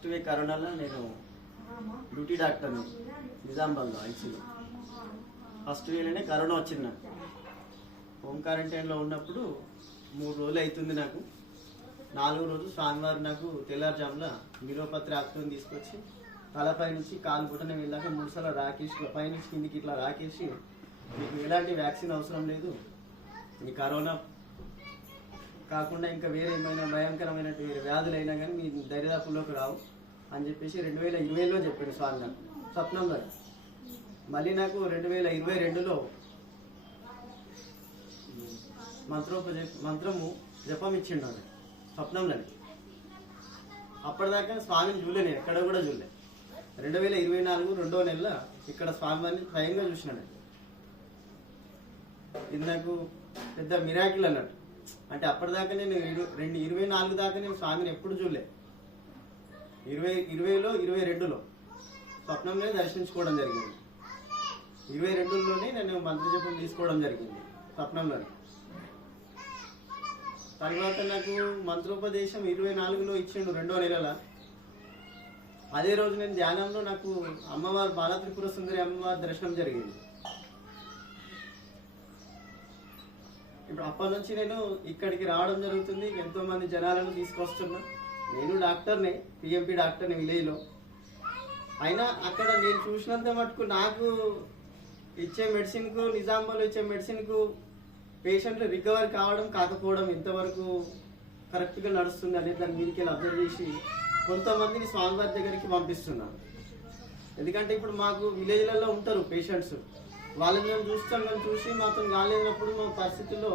First way కరోనాలో నేను duty డాక్టర్ని నిజామాబాద్లో ఐసీలో ఫస్ట్ వేలోనే కరోనా వచ్చింది నాకు. హోమ్ క్వారంటైన్లో ఉన్నప్పుడు మూడు రోజులు అవుతుంది నాకు. నాలుగు రోజు స్వామివారు నాకు తెల్లారుజామున నిరోపత్రి ఆకుని తీసుకొచ్చి తలపై నుంచి కాలు పుట్టని వెళ్ళాక మూడుసార్లు రాకేసి పై పైనుంచి కిందికి ఇట్లా రాకేసి మీకు ఎలాంటి వ్యాక్సిన్ అవసరం లేదు. ఈ కరోనా కాకుండా ఇంకా వేరే ఏమైనా భయంకరమైన వేరే వ్యాధులు అయినా కానీ మీ దరిదాపుల్లోకి రావు అని చెప్పేసి రెండు వేల ఇరవైలో చెప్పాడు స్వామి నాకు స్వప్నంలో మళ్ళీ నాకు రెండు వేల ఇరవై రెండులో మంత్రోప మంత్రము జపం ఇచ్చిండు నాకు స్వప్నంలో అప్పటిదాకా స్వామిని చూడలే నేను ఎక్కడ కూడా చూడలే. రెండు వేల ఇరవై నాలుగు రెండో నెల ఇక్కడ స్వామివారిని స్వయంగా చూసినాడు. ఇది నాకు పెద్ద మిరాకిల్ అన్నట్టు. అంటే అప్పటిదాకా నేను రెండు ఇరవై నాలుగు దాకా నేను స్వామిని ఎప్పుడు చూడలే. ఇరవై ఇరవైలో ఇరవై రెండులో. స్వప్నంలోనే దర్శించుకోవడం జరిగింది. ఇరవై రెండులోనే నేను మంత్రజపం తీసుకోవడం జరిగింది స్వప్నంలోనే. తర్వాత నాకు మంత్రోపదేశం ఇరవై నాలుగులో ఇచ్చిండు రెండో నెలల. అదే రోజు నేను ధ్యానంలో నాకు అమ్మవారు బాలత్రిపుర సుందరి అమ్మవారి దర్శనం జరిగింది. ఇప్పుడు అప్పటి నుంచి నేను ఇక్కడికి రావడం జరుగుతుంది. ఎంతో మంది జనాలను తీసుకొస్తున్నా. నేను డాక్టర్ని పిఎంపి డాక్టర్ని విలేజ్లో. అయినా అక్కడ నేను చూసినంత మటుకు నాకు ఇచ్చే మెడిసిన్కు నిజాంబాలో ఇచ్చే మెడిసిన్కు పేషెంట్లు రికవర్ కావడం కాకపోవడం ఎంతవరకు కరెక్ట్గా నడుస్తుంది అనేది దాని మీదకి అబ్జర్వ్ చేసి కొంతమందిని స్వామివారి దగ్గరికి పంపిస్తున్నాను ఎందుకంటే ఇప్పుడు మాకు విలేజ్లలో ఉంటారు పేషెంట్స్. వాళ్ళని మేము చూస్తాం మేము చూసి మాత్రం కాలేనప్పుడు మా పరిస్థితుల్లో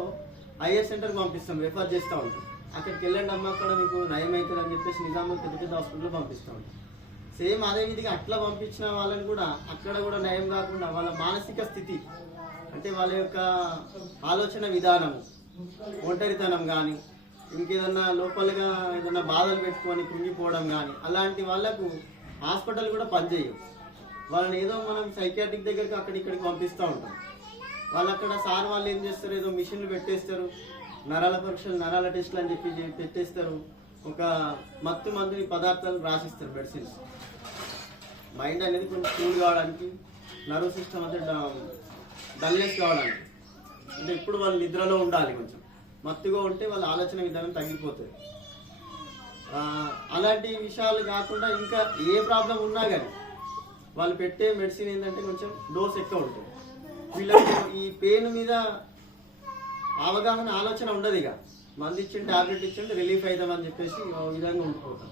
ఐఏ సెంటర్కి పంపిస్తాం రెఫర్ చేస్తూ ఉంటాం. అక్కడికి వెళ్ళండి అమ్మ అక్కడ మీకు నయం అవుతుంది అని చెప్పేసి నిజామాబాద్ పెద్ద పెద్ద హాస్పిటల్లో పంపిస్తూ. ఉంటాం సేమ్ అదే విధంగా అట్లా పంపించిన వాళ్ళని కూడా అక్కడ కూడా నయం కాకుండా వాళ్ళ మానసిక స్థితి అంటే వాళ్ళ యొక్క ఆలోచన విధానము ఒంటరితనం కానీ ఇంకేదన్నా లోపలగా ఏదన్నా బాధలు పెట్టుకొని కుంగిపోవడం కానీ అలాంటి వాళ్ళకు హాస్పిటల్ కూడా పనిచేయవు. వాళ్ళని ఏదో మనం సైకియాట్రిక్ దగ్గరికి అక్కడ ఇక్కడికి పంపిస్తూ ఉంటాం. వాళ్ళు అక్కడ సార్ వాళ్ళు ఏం చేస్తారు? ఏదో మిషన్లు పెట్టేస్తారు. నరాల పరీక్షలు నరాల టెస్టులు అని చెప్పి పెట్టేస్తారు. ఒక మత్తు మందుని పదార్థాలు రాసిస్తారు మెడిసిన్స్. మైండ్ అనేది కొంచెం కూల్ కావడానికి నర్వ్ సిస్టమ్ అంతా డల్నెస్ కావడానికి. అంటే ఇప్పుడు వాళ్ళు నిద్రలో ఉండాలి కొంచెం. మత్తుగా ఉంటే వాళ్ళ ఆలోచన విధానం తగ్గిపోతుంది. అలాంటి విషయాలు కాకుండా ఇంకా ఏ ప్రాబ్లం ఉన్నా కానీ వాళ్ళు పెట్టే మెడిసిన్ ఏంటంటే కొంచెం డోస్ ఎక్కువ ఉంటుంది. వీళ్ళకి ఈ పెయిన్ మీద అవగాహన ఆలోచన ఉండదు ఇక. మంది ఇచ్చిన టాబ్లెట్ ఇచ్చింటే రిలీఫ్ అవుతామని చెప్పేసి ఆ విధంగా ఉండిపోతాం.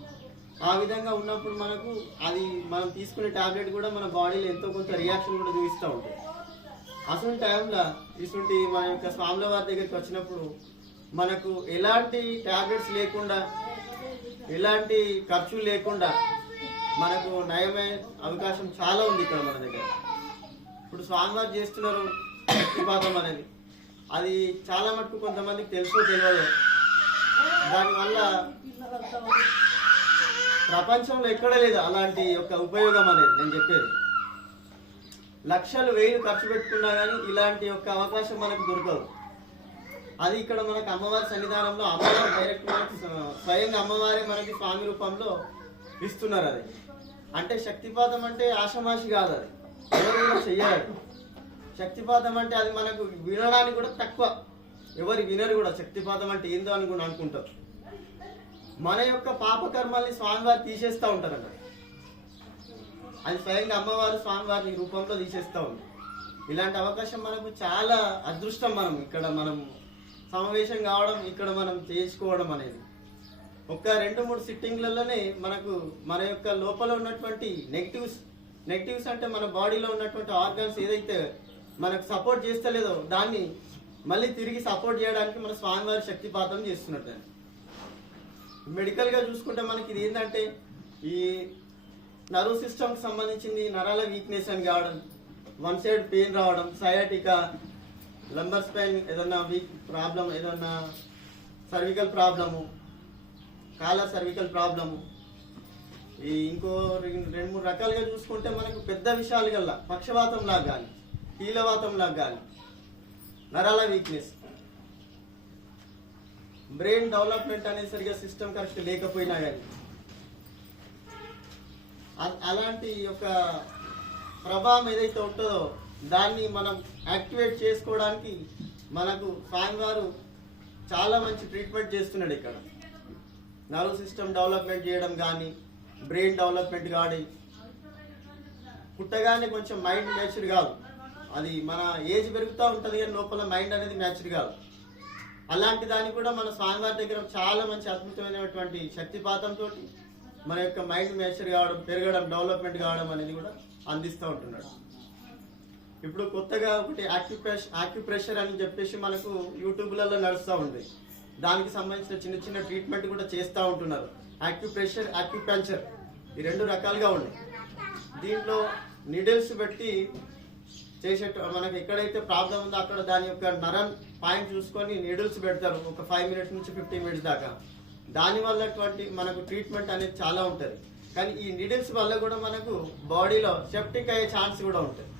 ఆ విధంగా ఉన్నప్పుడు మనకు అది మనం తీసుకునే టాబ్లెట్ కూడా మన బాడీలో ఎంతో కొంత రియాక్షన్ కూడా చూపిస్తూ ఉంటుంది. అసలు టైంలో ఇటువంటి మన యొక్క స్వాముల వారి దగ్గరికి వచ్చినప్పుడు మనకు ఎలాంటి టాబ్లెట్స్ లేకుండా ఎలాంటి ఖర్చు లేకుండా మనకు నయమే అవకాశం చాలా ఉంది ఇక్కడ మన దగ్గర. ఇప్పుడు స్వామివారు చేస్తున్నారు శక్తిపాతం అనేది. అది చాలా మటుకు కొంతమందికి తెలుసో తెలియదు. దానివల్ల ప్రపంచంలో ఎక్కడ లేదు అలాంటి యొక్క ఉపయోగం అనేది నేను చెప్పేది. లక్షలు వేలు ఖర్చు పెట్టుకున్నా కానీ ఇలాంటి యొక్క అవకాశం మనకు దొరకదు. అది ఇక్కడ మనకు అమ్మవారి సన్నిధానంలో అమ్మవారు డైరెక్ట్ మనకి స్వయంగా అమ్మవారే మనకి స్వామి రూపంలో ఇస్తున్నారు అది. అంటే శక్తిపాతం అంటే ఆషమాషి కాదు అది. ఎవరు కూడా చెయ్యాలి శక్తిపాతం అంటే అది మనకు వినడానికి కూడా తక్కువ. ఎవరు వినరు కూడా శక్తిపాతం అంటే ఏందో అని కూడా అనుకుంటారు. మన యొక్క పాపకర్మల్ని స్వామివారు తీసేస్తూ ఉంటారు అన్నమాట అది స్వయంగా అమ్మవారు స్వామివారి రూపంలో తీసేస్తూ ఉంది. ఇలాంటి అవకాశం మనకు చాలా అదృష్టం మనం ఇక్కడ మనం సమావేశం కావడం ఇక్కడ మనం చేసుకోవడం అనేది. ఒక రెండు మూడు సిట్టింగ్లలోనే మనకు మన యొక్క లోపల ఉన్నటువంటి నెగిటివ్స్ నెగిటివ్స్ అంటే మన బాడీలో ఉన్నటువంటి ఆర్గాన్స్ ఏదైతే మనకు సపోర్ట్ చేస్తలేదో దాన్ని మళ్ళీ తిరిగి సపోర్ట్ చేయడానికి మన స్వామివారి శక్తిపాతం చేస్తున్నట్టు దాన్ని. మెడికల్గా చూసుకుంటే మనకి ఇది ఏంటంటే ఈ నర్వ్ సిస్టమ్కి సంబంధించింది నరాల వీక్నెస్ అని కావడం వన్ సైడ్ పెయిన్ రావడం సయాటికా లంబర్ స్పైన్ ఏదన్నా వీక్ ప్రాబ్లం ఏదన్నా cervical problem collar cervical problem ఈ ఇంకో రెండు మూడు రకాలుగా చూసుకుంటే మనకు పెద్ద విషయాలు కల్లా పక్షవాతం లాగాలి కానీ కీలవాతం లాగాలి కానీ నరాల వీక్నెస్ బ్రెయిన్ డెవలప్మెంట్ అనేది సరిగా సిస్టమ్ కరెక్ట్ లేకపోయినా కానీ అలాంటి యొక్క ప్రభావం ఏదైతే ఉంటుందో దాన్ని మనం యాక్టివేట్ చేసుకోవడానికి మనకు ఫ్యాన్ వారు చాలా మంచి ట్రీట్మెంట్ చేస్తున్నాడు ఇక్కడ. నర్వ్ సిస్టమ్ డెవలప్మెంట్ చేయడం కానీ బ్రెయిన్ డెవలప్మెంట్ కానీ పుట్టగానే కొంచెం మైండ్ మ్యాచ్డ్ కాదు. అది మన ఏజ్ పెరుగుతూ ఉంటుంది కానీ లోపల మైండ్ అనేది మ్యాచ్డ్ కాదు. అలాంటి దాన్ని కూడా మన స్వామివారి దగ్గర చాలా మంచి అద్భుతమైనటువంటి శక్తిపాతంతో మన యొక్క మైండ్ మ్యాచ్డ్ కావడం పెరగడం డెవలప్మెంట్ కావడం అనేది కూడా అందిస్తూ ఉంటున్నాడు. ఇప్పుడు కొత్తగా ఒకటి యాక్యుప్రెష్ యాక్యుప్రెషర్ అని చెప్పేసి మనకు యూట్యూబ్లలో నడుస్తూ ఉంది. దానికి సంబంధించిన చిన్న చిన్న ట్రీట్మెంట్ కూడా చేస్తూ ఉంటున్నారు. యాక్యుప్రెషర్ యాక్యుపంచర్ ఈ రెండు రకాలుగా ఉన్నాయి. దీంట్లో నీడిల్స్ పెట్టి చేసే మనకి ఎక్కడైతే ప్రాబ్లం ఉందో అక్కడ దాని యొక్క నరం పాయింట్ చూసుకొని నీడిల్స్ పెడతారు. ఒక ఫైవ్ మినిట్స్ నుంచి ఫిఫ్టీన్ మినిట్స్ దాకా. దానివల్ల మనకు ట్రీట్మెంట్ అనేది చాలా ఉంటుంది. కానీ ఈ నీడిల్స్ వల్ల కూడా మనకు బాడీలో సెప్టిక్ అయ్యే ఛాన్స్ కూడా ఉంటుంది.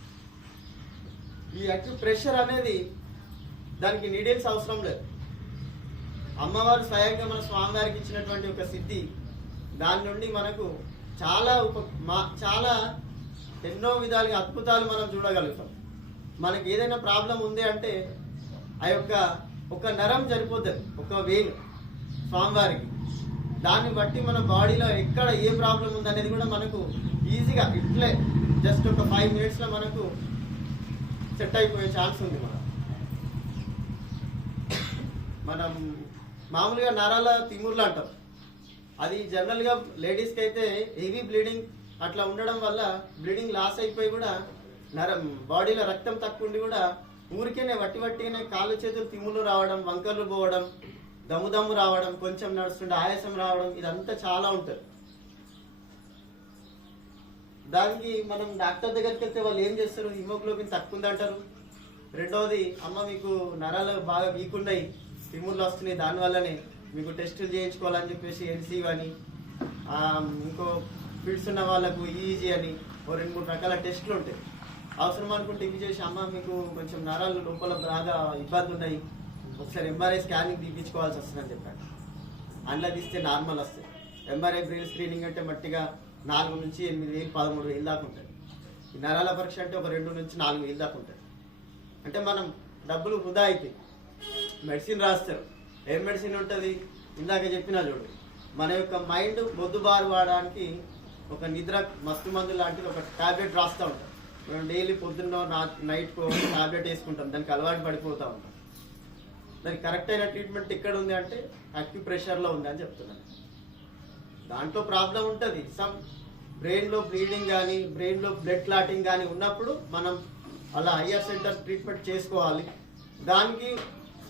ఈ యాక్టివ్ ప్రెషర్ అనేది దానికి నీడిల్స్ అవసరం లేదు. అమ్మవారు స్వయంగా మన స్వామివారికి ఇచ్చినటువంటి ఒక సిద్ధి. దాని నుండి మనకు చాలా ఉప మా చాలా ఎన్నో విధాలుగా అద్భుతాలు మనం చూడగలుగుతాం. మనకి ఏదైనా ప్రాబ్లం ఉంది అంటే ఆ యొక్క ఒక నరం సరిపోతుంది ఒక వేలు స్వామివారికి. దాన్ని బట్టి మన బాడీలో ఎక్కడ ఏ ప్రాబ్లం ఉంది అనేది కూడా మనకు ఈజీగా ఇట్లే జస్ట్ ఒక ఫైవ్ మినిట్స్లో మనకు సెట్ అయిపోయే ఛాన్స్ ఉంది మనం మనం మామూలుగా నరాల తిమ్ముర్లు అంటాం. అది జనరల్గా లేడీస్కి అయితే హెవీ బ్లీడింగ్ అట్లా ఉండడం వల్ల బ్లీడింగ్ లాస్ అయిపోయి కూడా నరం బాడీలో రక్తం తక్కువ ఉండి కూడా ఊరికేనే వట్టి వట్టిగానే కాళ్ళు చేతులు తిమ్ములు రావడం వంకర్లు పోవడం దమ్ము దమ్ము రావడం కొంచెం నడుస్తుండే ఆయాసం రావడం ఇదంతా చాలా ఉంటుంది. దానికి మనం డాక్టర్ దగ్గరికి వెళ్తే వాళ్ళు ఏం చేస్తారు? హిమోగ్లోబిన్ తక్కువ ఉందంటారు. రెండవది అమ్మ మీకు నరాలు బాగా వీక్ ఉన్నాయి. తిమ్ముర్లు వస్తున్నాయి. దానివల్లనే మీకు టెస్టులు చేయించుకోవాలని చెప్పేసి ఎన్సీ అని ఇంకో ఫిట్స్ ఉన్న వాళ్ళకు ఈజీ అని ఓ రెండు మూడు రకాల టెస్టులు ఉంటాయి. అవసరం అనుకుంటే ఇవి చేసి అమ్మ మీకు కొంచెం నరాలు లోపల బాగా ఇబ్బంది ఉన్నాయి. ఒకసారి ఎంఆర్ఐ స్కానింగ్ తీపించుకోవాల్సి వస్తుందని చెప్పాడు. అందులో తీస్తే నార్మల్ వస్తాయి. ఎంఆర్ఐ బ్రెయిన్ స్క్రీనింగ్ అంటే మట్టిగా నాలుగు నుంచి ఎనిమిది వేలు పదమూడు వేలు దాకా ఉంటుంది ఈ నరాల పరీక్ష అంటే ఒక రెండు నుంచి నాలుగు వేలు దాకా ఉంటుంది అంటే మనం డబ్బులు వృధా అయిపోయి మెడిసిన్ రాస్తారు. ఏం మెడిసిన్ ఉంటుంది? ఇందాక చెప్పినా చూడు. మన యొక్క మైండ్ మొద్దుబారు వాడడానికి ఒక నిద్ర మస్తు మందు లాంటిది ఒక టాబ్లెట్ రాస్తూ ఉంటాం. మనం డైలీ పొద్దున్న నైట్కో టాబ్లెట్ వేసుకుంటాం. దానికి అలవాటు పడిపోతూ ఉంటాం. దానికి కరెక్ట్ అయిన ట్రీట్మెంట్ ఎక్కడ ఉంది అంటే అక్యూ ప్రెషర్లో ఉంది అని చెప్తున్నాను. దాంట్లో ప్రాబ్లం ఉంటుంది. సమ్ బ్రెయిన్లో బ్లీడింగ్ కానీ బ్రెయిన్లో బ్లడ్ క్లాటింగ్ కానీ ఉన్నప్పుడు మనం అలా హయ్యర్ సెంటర్ ట్రీట్మెంట్ చేసుకోవాలి. దానికి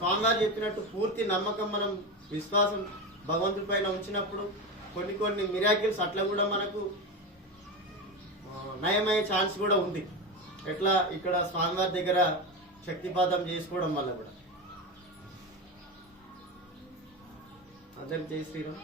స్వామివారు చెప్పినట్టు పూర్తి నమ్మకం మనం విశ్వాసం భగవంతుడి పైన ఉంచినప్పుడు కొన్ని కొన్ని మిరాకిల్స్ అట్లా కూడా మనకు నయమయ్యే ఛాన్స్ కూడా ఉంది. ఎట్లా ఇక్కడ స్వామివారి దగ్గర శక్తిపాతం చేసుకోవడం వల్ల కూడా. అందరికి జై శ్రీరామ్.